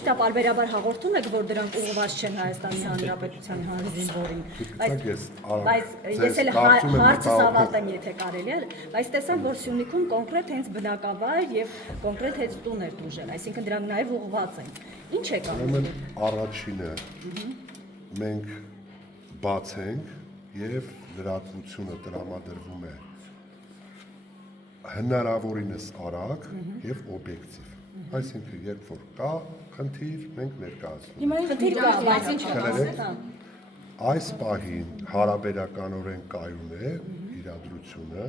միշտ պարբերաբար հաղորդում եք, որ դրանք ուղղված չեն Հայաստանի Հանրապետության զինվորին, բայց ես էլ հարցս ավարտեմ, եթե կարելի է, բայց տեսան, որ Սյունիքում կոնկրետ հենց բնակավայր եւ կոնկրետ հենց տուն էր դուժել, այսինքն դրանք նաեւ ուղղված են։ Ինչ է կանում։ Առաջինը մենք բաց ենք եւ լրատվությունը տրամադրվում է հնարավորինս արագ եւ օբյեկտիվ։ Այսինքն երբ որ կա խնդիր, մենք ներկայացնում ենք։ Հիմա խնդիր կա, բայց ինչ կա։ Այս պահին հարաբերականորեն կայուն է իրադրությունը,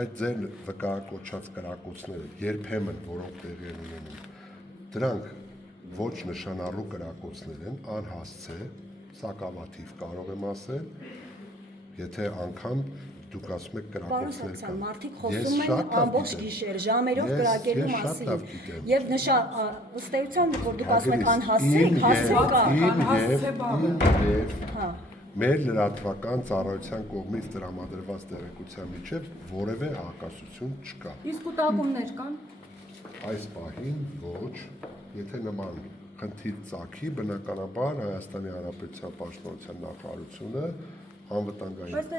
այդ ձեր վկայակոչած կրակոցները երբեմն որոնք տեղի են ունենում, դրանք ոչ նշանառու կրակոցներ են, անհասցե, սակավաթիվ կարող եմ ասել, եթե անգամ դուք ասում եք կրակոցներ կան։ Մարդիկ խոսում են ամբողջ գիշեր, ժամերով կրակելու մասին։ Եվ ըստ էության, որ դուք ասում եք անհասցեք, հասցե կա։ Մեր լրատվական ծառայության կողմից տրամադրված տեղեկության միջև որևէ հակասություն չկա։ Իսկ կուտակումներ կան։ Այս պահին ոչ, եթե նման խնդիր ծագի, բնականաբար Հայաստանի Հանրապետության Պաշտպանության նախարարությունը անվտանգային եթե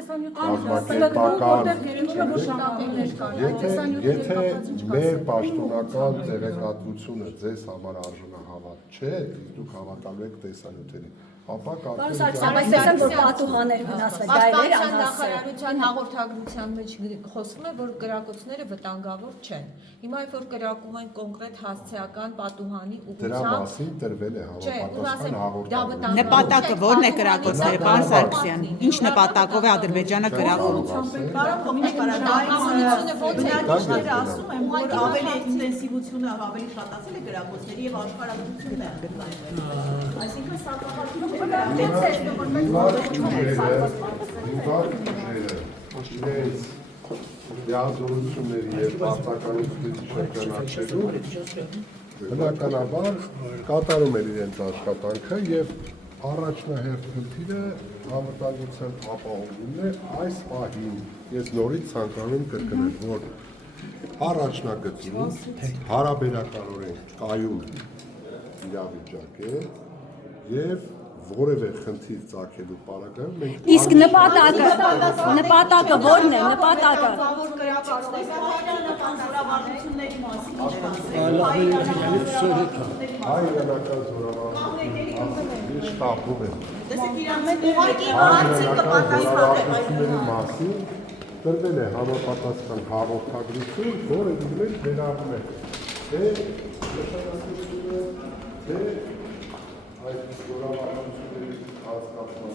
մեր պաշտոնական տեղեկատվությունը ձեզ համար արժանահավատ չէ, դուք հավատալու եք տեսանյութերին, ապա տեսան, որ պատուհաններ վնասվել, գայլեր նախարարության հաղորդագրության մեջ խոսվում է, որ կրակոցները վտանգավոր չեն։ Հիմա երբ որ կրակում են կոնկրետ հասցեական պատուհանի դրա ուղղությամբ, մասին տրվել է համապատասխան հաղորդագրություն։ Նպատակը ո՞րն է կրակոցները, պարոն Սարգսյան։ Ինչ նպատակով է Ադրբեջանը կրակում։ Բնակիչները ասում են, որ ավելի ինտենսիվությունը ավելի շատացել է կրակոցների եւ աշխարհագրությունն է ընդլայնվել։ Այսինքն սակավաթիվ լիազորությունների և պարտականությունների շրջանակներում բնականաբար կատարում էր իրենց աշխատանքը և առաջնահերթ խնդիրը անվտանգության ապահովումն է։ Այս պահին ես նորից ցանկանում կրկնել, որ առաջնագծում հարաբերականորեն կայուն իրավիճակ է և որևէ խնդիր ծագելու պարագայում մենք Իսկ նպատակը ո՞րն է, նպատակը հայ իրանական զորավարությունների շտաբում եմ մասին տրվել է համապատասխան հաղորդագրություն, որը դիմել ներառում է թե նշանակությունը, թե այդ զորավարությունների հասկացման